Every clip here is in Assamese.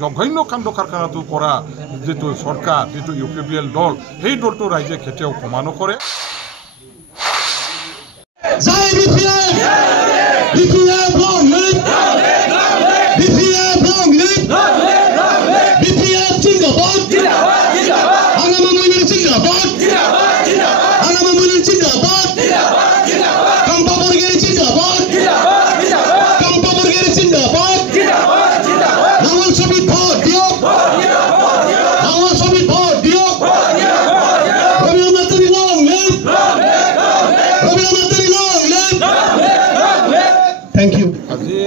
জঘন্য কাণ্ড কাৰখানাটো কৰা যিটো চৰকাৰ যিটো UPPL দল সেই দলটো ৰাইজে কেতিয়াও ক্ষমা নকৰে আজি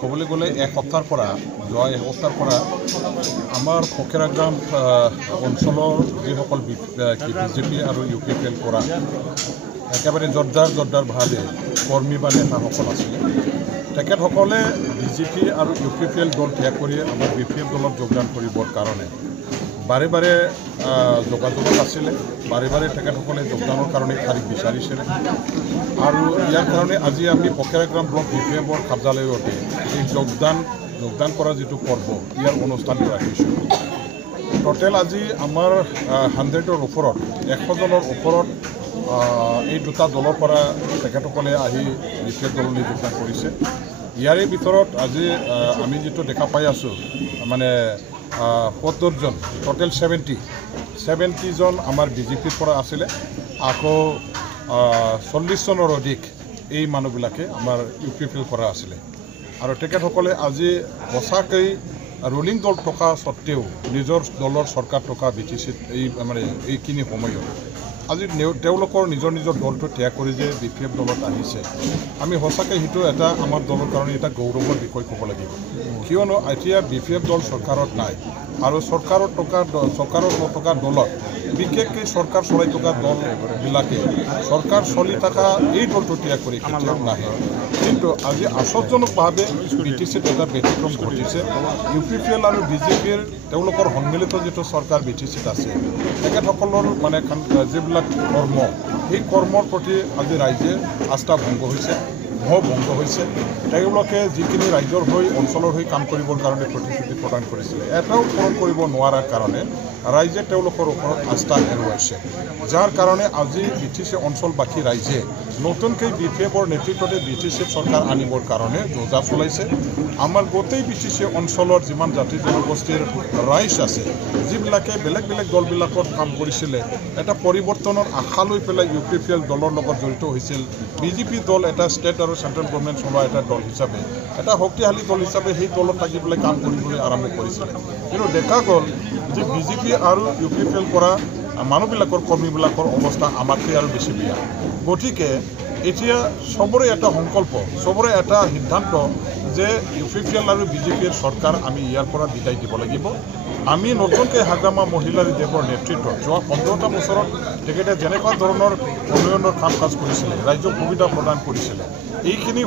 ক'বলৈ গ'লে এক সপ্তাহৰ পৰা যোৱা এক সপ্তাহৰ পৰা আমাৰ ফকেৰাগ্ৰাম অঞ্চলৰ যিসকল BJP আৰু UPPL কৰা একেবাৰে জোৰদাৰ ভাৱে কৰ্মী বা নেতাসকল আছিলে তেখেতসকলে BJP আৰু UPPL দল ত্যাগ কৰি আমাৰ BPF দলত যোগদান কৰিবৰ কাৰণে বাৰে বাৰে যোগাযোগত আছিলে বাৰে বাৰে তেখেতসকলে যোগদানৰ কাৰণে তাৰিখ বিচাৰিছিলে আৰু ইয়াৰ কাৰণে আজি আমি ফকেৰাগ্ৰাম ব্লক BPFৰ কাৰ্যালয়তে এই যোগদান কৰা যিটো পৰ্ব ইয়াৰ অনুষ্ঠানটো ৰাখিছোঁ টোটেল আজি আমাৰ 100ৰ ওপৰত 100 জনৰ ওপৰত এই দুটা দলৰ পৰা তেখেতসকলে আহি BPF দললৈ যোগদান কৰিছে ইয়াৰে ভিতৰত আজি আমি যিটো দেখা পাই আছোঁ মানে 70 জন টোটেল 70 জন আমাৰ BJPৰ পৰা আছিলে আকৌ 40 জনৰ অধিক এই মানুহবিলাকে আমাৰ UPPL পৰা আছিলে আৰু তেখেতসকলে আজি সঁচাকৈ ৰুলিং দল থকা সত্ত্বেও নিজৰ দলৰ চৰকাৰ থকা BTCত এই মানে এইখিনি সময়ত আজি তেওঁলোকৰ নিজৰ দলটো ত্যাগ কৰি যে BPF দলত আহিছে আমি সঁচাকৈ সেইটো এটা আমাৰ দলৰ কাৰণে এটা গৌৰৱৰ বিষয় ক'ব লাগিব কিয়নো এতিয়া BPF দল চৰকাৰত নাই আৰু চৰকাৰত নথকা দলত বিশেষকৈ চৰকাৰ চলাই থকা দলবিলাকে চৰকাৰ চলি থকা এই দলটো ত্যাগ কৰি কেতিয়াও নাহে কিন্তু আজি আশ্চৰ্যজনকভাৱে BTCত এটা ব্যতিক্ৰম ঘটিছে UPPL আৰু BJPৰ তেওঁলোকৰ সন্মিলিত যিটো চৰকাৰ BTCত আছে তেখেতসকলৰ মানে যিবিলাক কৰ্ম সেই কৰ্মৰ প্ৰতি আজি ৰাইজে আস্থা ভংগ হৈছে ভংগ হৈছে তেওঁলোকে যিখিনি ৰাইজৰ হৈ অঞ্চলৰ হৈ কাম কৰিবৰ কাৰণে প্ৰতিশ্ৰুতি প্ৰদান কৰিছিলে এটাও পূৰণ কৰিব নোৱাৰাৰ কাৰণে ৰাইজে তেওঁলোকৰ ওপৰত আস্থা হেৰুৱাইছে যাৰ কাৰণে আজি BTC অঞ্চলবাসী ৰাইজে নতুনকৈ BPFৰ নেতৃত্বতে BTCত চৰকাৰ আনিবৰ কাৰণে যোজা চলাইছে আমাৰ গোটেই BTC অঞ্চলৰ যিমান জাতি জনগোষ্ঠীৰ ৰাইজ আছে যিবিলাকে বেলেগ দলবিলাকত কাম কৰিছিলে এটা পৰিৱৰ্তনৰ আশা লৈ পেলাই UPPL দলৰ লগত জড়িত হৈছিল BJP দল এটা ষ্টেট আৰু চেণ্ট্ৰেল গভৰ্ণমেণ্ট চলোৱা এটা দল হিচাপে এটা শক্তিশালী দল হিচাপে সেই দলত থাকি পেলাই কাম কৰিবলৈ আৰম্ভ কৰিছিলে কিন্তু দেখা গ'ল যে BJP আৰু UPPL কৰা মানুহবিলাকৰ কৰ্মীবিলাকৰ অৱস্থা আমাতকৈ আৰু বেছি বেয়া গতিকে এতিয়া সবৰে এটা সংকল্প সবৰে এটা সিদ্ধান্ত যে UPPL আৰু BJPৰ চৰকাৰ আমি ইয়াৰ পৰা বিদায় দিব লাগিব আমি নতুনকৈ হাগ্ৰামা মহিলাৰ দেৱৰ নেতৃত্বত যোৱা 15টা বছৰত তেখেতে যেনেকুৱা ধৰণৰ উন্নয়নৰ কাম কাজ কৰিছিলে ৰাইজক সুবিধা প্ৰদান কৰিছিলে এইখিনি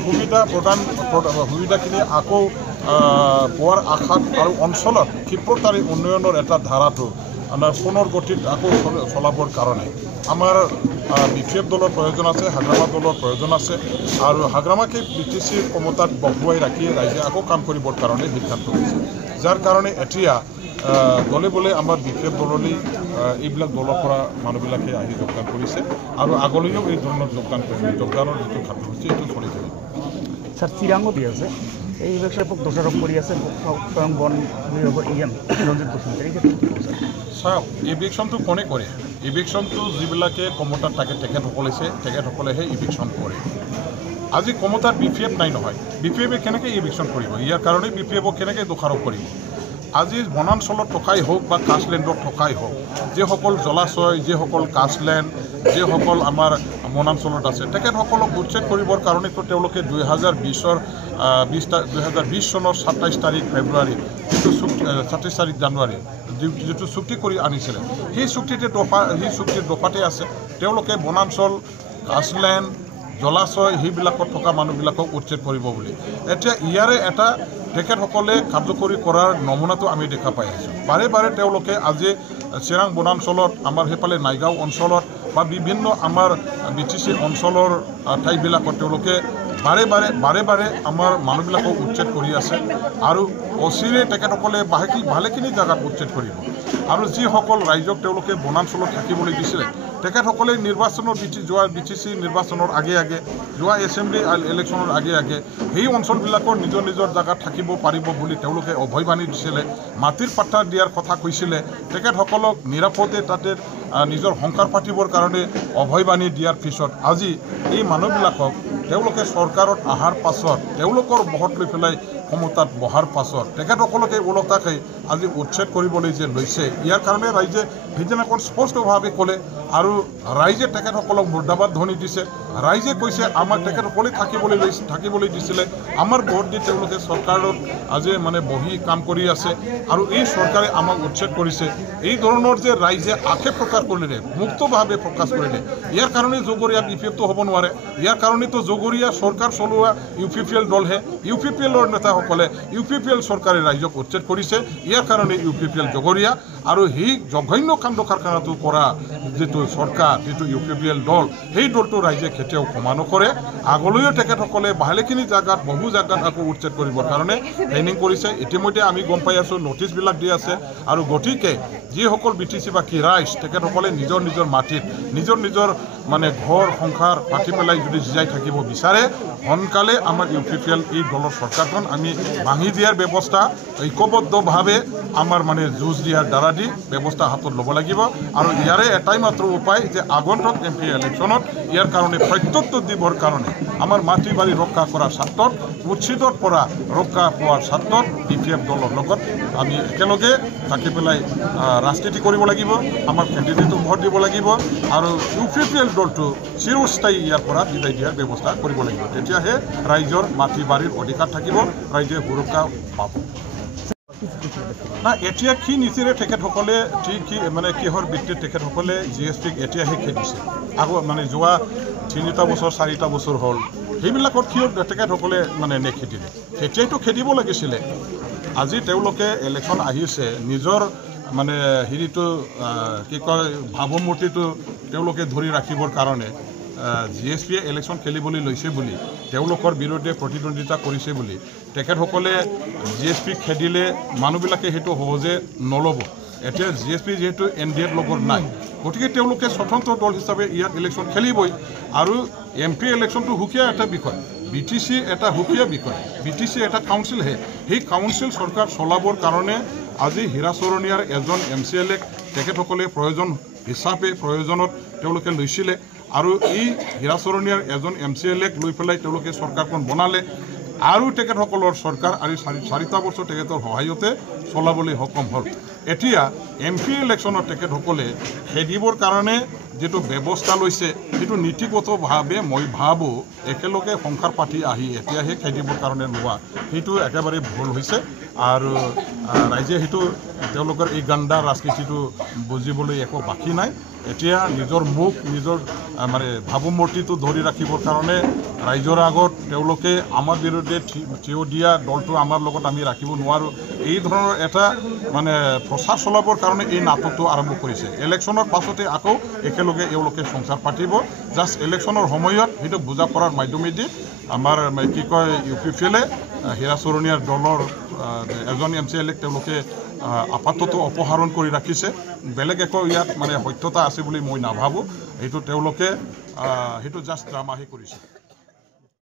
সুবিধাখিনি আকৌ পোৱাৰ আশাত আৰু অঞ্চলত ক্ষিপ্ৰতাৰী উন্নয়নৰ এটা ধাৰাটো আমাৰ পুনৰ গতিত আকৌ চলাবৰ কাৰণে আমাৰ BPF দলৰ প্ৰয়োজন আছে হাগ্ৰামা দলৰ প্ৰয়োজন আছে আৰু হাগ্ৰামাকে BTCৰ ক্ষমতাত বহুৱাই ৰাখি ৰাইজে আকৌ কাম কৰিবৰ কাৰণে সিদ্ধান্ত লৈছে যাৰ কাৰণে এতিয়া দলে বলে আমাৰ BPF দললৈ এইবিলাক দলৰ পৰা মানুহবিলাকে আহি যোগদান কৰিছে আৰু আগলৈও এই ধৰণৰ যোগদানৰ যিটো কাৰ্যসূচী এইটো চলি থাকিব স্যাৰ চিৰাঙ্গ দিয়ে আছে এই বিষয়ে দোষাৰোপ কৰি আছে স্বয়ং বন বিভাগৰ EM ৰঞ্জিত বসুমতাৰী চাওক ইভিকশ্যনটো কোনে কৰে ইভিকশ্যনটো যিবিলাকে ক্ষমতাত থাকে তেখেতসকলেহে ইভিকশ্যন কৰে আজি ক্ষমতাত BPF নাই নহয় BPFে কেনেকৈ ইভিকশ্যন কৰিব ইয়াৰ কাৰণে BPFক কেনেকৈ দোষাৰোপ কৰিব আজি বনাঞ্চলত থকাই হোক বা কাষ্টলেণ্ডত থকাই হোক যিসকল জলাশয় যিসকল কাষ্টলেণ্ড যিসকল আমাৰ বনাঞ্চলত আছে তেখেতসকলক উচ্ছেদ কৰিবৰ কাৰণেতো তেওঁলোকে 2020 চনৰ 27 তাৰিখ ফেব্ৰুৱাৰী যিটো 27 তাৰিখ জানুৱাৰী যিটো চুক্তি কৰি আনিছিলে সেই চুক্তিৰ দফাতে আছে তেওঁলোকে বনাঞ্চল কাষ্টলেণ্ড জলাশয় সেইবিলাকত থকা মানুহবিলাকক উচ্ছেদ কৰিব বুলি এতিয়া ইয়াৰে এটা তেখেতসকলে কাৰ্যকৰী কৰাৰ নমুনাটো আমি দেখা পাই আছোঁ বাৰে বাৰে তেওঁলোকে আজি চিৰাং বনাঞ্চলত আমাৰ সেইফালে নাইগাঁও অঞ্চলত বা বিভিন্ন আমাৰ BTC অঞ্চলৰ ঠাইবিলাকত তেওঁলোকে বাৰে বাৰে আমাৰ মানুহবিলাকক উচ্ছেদ কৰি আছে আৰু অচিৰে তেখেতসকলে ভালেখিনি জেগাত উচ্ছেদ কৰিব আৰু যিসকল ৰাইজক তেওঁলোকে বনাঞ্চলত থাকিবলৈ দিছিলে তেখেতসকলে নিৰ্বাচনৰ যোৱা BTC নিৰ্বাচনৰ আগে যোৱা এছেম্বলি ইলেকশ্যনৰ আগে সেই অঞ্চলবিলাকৰ নিজৰ জেগাত থাকিব পাৰিব বুলি তেওঁলোকে অভয়বাণী দিছিলে মাটিৰ পাট্টা দিয়াৰ কথা কৈছিলে তেখেতসকলক নিৰাপদে তাতে নিজৰ সংসাৰ পাতিবৰ কাৰণে অভয়বাণী দিয়াৰ পিছত আজি এই মানুহবিলাকক তেওঁলোকে চৰকাৰত অহাৰ পাছত তেওঁলোকৰ বহত লৈ পেলাই ক্ষমতাত বহাৰ পাছত তেখেতসকলকে ওলটাকে আজি উচ্ছেদ কৰিবলৈ যে লৈছে ইয়াৰ কাৰণে ৰাইজে সেইদিনাখন স্পষ্টভাৱে ক'লে আৰু ৰাইজে তেখেতসকলক মুৰ্দাবাদ ধ্বনি দিছে ৰাইজে কৈছে আমাক তেখেতসকলে থাকিবলৈ দিছিলে আমাৰ ভোট দি তেওঁলোকে চৰকাৰত আজি মানে বহি কাম কৰি আছে আৰু এই চৰকাৰে আমাক উচ্ছেদ কৰিছে এই ধৰণৰ যে ৰাইজে আক্ষেপ প্ৰকাশ কৰিলে মুক্তভাৱে প্ৰকাশ কৰিলে ইয়াৰ কাৰণে জগৰীয়া বিপদটো হ'ব নোৱাৰে ইয়াৰ কাৰণেতো জগৰীয়া চৰকাৰ চলোৱা UPPL দলহে UPPLৰ নেতাসকলে UPPL চৰকাৰে ৰাইজক উচ্ছেদ কৰিছে ইয়াৰ কাৰণে UPPL জগৰীয়া আৰু সেই জঘন্য কাণ্ড কাৰখানাটো কৰা যিটো চৰকাৰ যিটো UPPL দল সেই দলটো ৰাইজে কেতিয়াও ক্ষমা নকৰে আগলৈও তেখেতসকলে ভালেখিনি জেগাত বহু জেগাত আকৌ উচ্ছেদ কৰিবৰ কাৰণে ট্ৰেইনিং কৰিছে ইতিমধ্যে আমি গম পাই আছোঁ নটিচবিলাক দি আছে আৰু গতিকে যিসকল BTC বা কি ৰাইজ তেখেতসকলে নিজৰ মাটিত নিজৰ মানে ঘৰ সংসাৰ পাতি পেলাই যদি জীয়াই থাকিব বিচাৰে সোনকালে আমাৰ UPPL এই দলৰ চৰকাৰখন আমি ভাঙি দিয়াৰ ব্যৱস্থা ঐক্যবদ্ধভাৱে আমাৰ মানে যুঁজ দিয়াৰ দ্বাৰা দি ব্যৱস্থা হাতত ল'ব লাগিব আৰু ইয়াৰে এটাই মাত্ৰ উপায় যে আগন্তুক MP ইলেকশ্যনত ইয়াৰ কাৰণে প্ৰত্যুত্তৰ দিবৰ কাৰণে আমাৰ মাটি বাৰী ৰক্ষা কৰাৰ স্বাৰ্থত উচ্ছেদৰ পৰা ৰক্ষা পোৱাৰ স্বাৰ্থত DPF দলৰ লগত আমি একেলগে থাকি পেলাই ৰাজনীতি কৰিব লাগিব আমাৰ কেণ্ডিডেটক ভোট দিব লাগিব আৰু UPPL দলটো চিৰস্থায়ী ইয়াৰ পৰা বিদায় দিয়াৰ ব্যৱস্থা কৰিব লাগিব তেতিয়াহে ৰাইজৰ মাটি বাৰীৰ অধিকাৰ থাকিব ৰাইজে সুৰক্ষা পাব না এতিয়া কি নীতিৰে তেখেতসকলে কি মানে কিহৰ ভিত্তিত তেখেতসকলে GSTক এতিয়াহে খেদিছে মানে যোৱা 3টা বছৰ 4টা বছৰ হ'ল সেইবিলাকত কিয় তেখেতসকলে মানে নেখেদিলে তেতিয়াইতো খেদিব লাগিছিলে আজি তেওঁলোকে ইলেকশ্যন আহিছে নিজৰ মানে হেৰিটো কি কয় ভাৱমূৰ্তিটো তেওঁলোকে ধৰি ৰাখিবৰ কাৰণে GSPয়ে ইলেকশ্যন খেলিবলৈ লৈছে বুলি তেওঁলোকৰ বিৰুদ্ধে প্ৰতিদ্বন্দ্বিতা কৰিছে বুলি তেখেতসকলে GSPক খেদিলে মানুহবিলাকে সেইটো সহজে নল'ব এতিয়া GSP যেহেতু NDAৰ লগত নাই গতিকে তেওঁলোকে স্বতন্ত্ৰ দল হিচাপে ইয়াত ইলেকশ্যন খেলিবই আৰু MP ইলেকশ্যনটো সুকীয়া এটা বিষয় BTC এটা সুকীয়া বিষয় BTC এটা কাউন্সিলহে সেই কাউন্সিল চৰকাৰ চলাবৰ কাৰণে আজি হীৰাচৰণীয়াৰ এজন MCLক তেখেতসকলে প্ৰয়োজন হিচাপে প্ৰয়োজনত তেওঁলোকে লৈছিলে আৰু এই হীৰাচৰণীয়াৰ এজন MCLক লৈ পেলাই তেওঁলোকে চৰকাৰখন বনালে আৰু তেখেতসকলৰ চৰকাৰ আৰু 4টা বছৰ তেখেতৰ সহায়তে চলাবলৈ সক্ষম হ'ল এতিয়া MP ইলেকশ্যনত তেখেতসকলে খেদিবৰ কাৰণে যেটো ব্যৱস্থা লৈছে সেইটো নীতিগতভাৱে মই ভাবোঁ একেলগে সংসাৰ পাতি আহি এতিয়াহে খেদিবৰ কাৰণে লোৱা সেইটো একেবাৰে ভুল হৈছে আৰু ৰাইজে সেইটো তেওঁলোকৰ এই গাণ্ডা ৰাজনীতিটো বুজিবলৈ একো বাকী নাই এতিয়া নিজৰ মুখ নিজৰ মানে ভাৱমূৰ্তিটো ধৰি ৰাখিবৰ কাৰণে ৰাইজৰ আগত তেওঁলোকে আমাৰ বিৰুদ্ধে থিয় দিয়া দলটো আমাৰ লগত আমি ৰাখিব নোৱাৰোঁ এই ধৰণৰ এটা মানে প্ৰচাৰ চলাবৰ কাৰণে এই নাটকটো আৰম্ভ কৰিছে ইলেকশ্যনৰ পাছতে আকৌ একেলগে এওঁলোকে সংসাৰ পাতিব জাষ্ট ইলেকশ্যনৰ সময়ত সেইটো বুজা পৰাৰ মাধ্যমেদি আমাৰ কি কয় UPPLে হীৰাচৰণীয়াৰ দলৰ এজন MCLক তেওঁলোকে আপাতত অপহৰণ কৰি ৰাখিছে বেলেগ একো ইয়াত মানে সত্যতা আছে বুলি মই নাভাবোঁ এইটো তেওঁলোকে সেইটো জাষ্ট ড্ৰামাহে কৰিছে